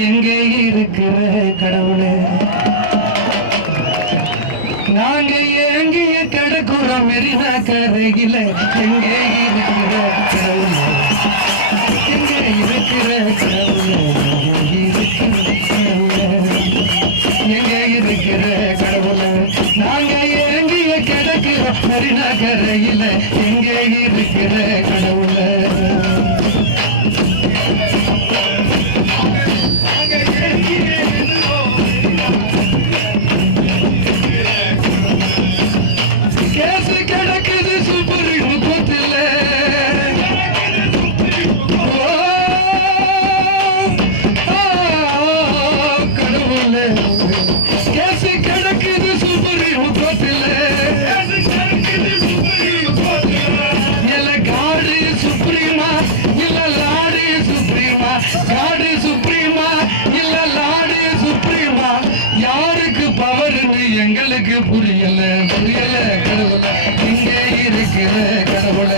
எங்கே இருக்கிற கடவுளே நாங்க ஏங்கிய கடக்குறோம் மெரினா கரையில எங்கே இருக்கிற கடவுளே எங்கே இருக்கிற கடவுளே எங்கே இருக்கிற கடவுளே நாங்க ஏங்கிய கடக்குறோம் மெரினா கரையில எங்கே இருக்கிற கடவுளே எங்களுக்கு புரியல புரியல கடவுள இங்கே இருக்கிற கடவுள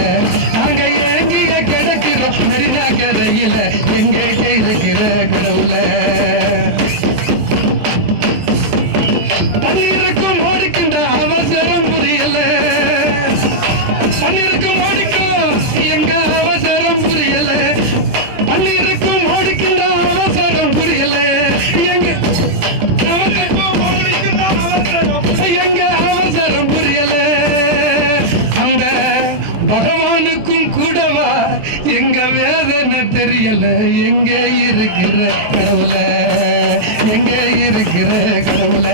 நாங்க இறங்கிய கிடக்கிறோம் மெரினா கரையில எங்கே இருக்கிற கடவுள தண்ணீருக்கும் ஓடிக்கின்ற அவசரம் புரியல தண்ணீருக்கும் ஓடிக்கும் எங்க அவசரம் புரியல தண்ணீருக்கும் ஓடிக்கின்ற அவசரம் புரியல எங்க எங்க அவசரம் புரியல அந்த பகவானுக்கும் கூடவா எங்க வேதனை தெரியல எங்கே இருக்கிற கடவுள எங்கே இருக்கிற கடவுள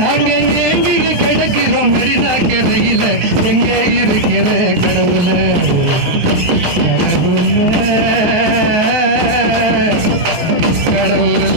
நாங்க எங்கே கிடக்கிறோம் மெரினா கரையில எங்கே இருக்கிற கடவுள கடவுள கடவுள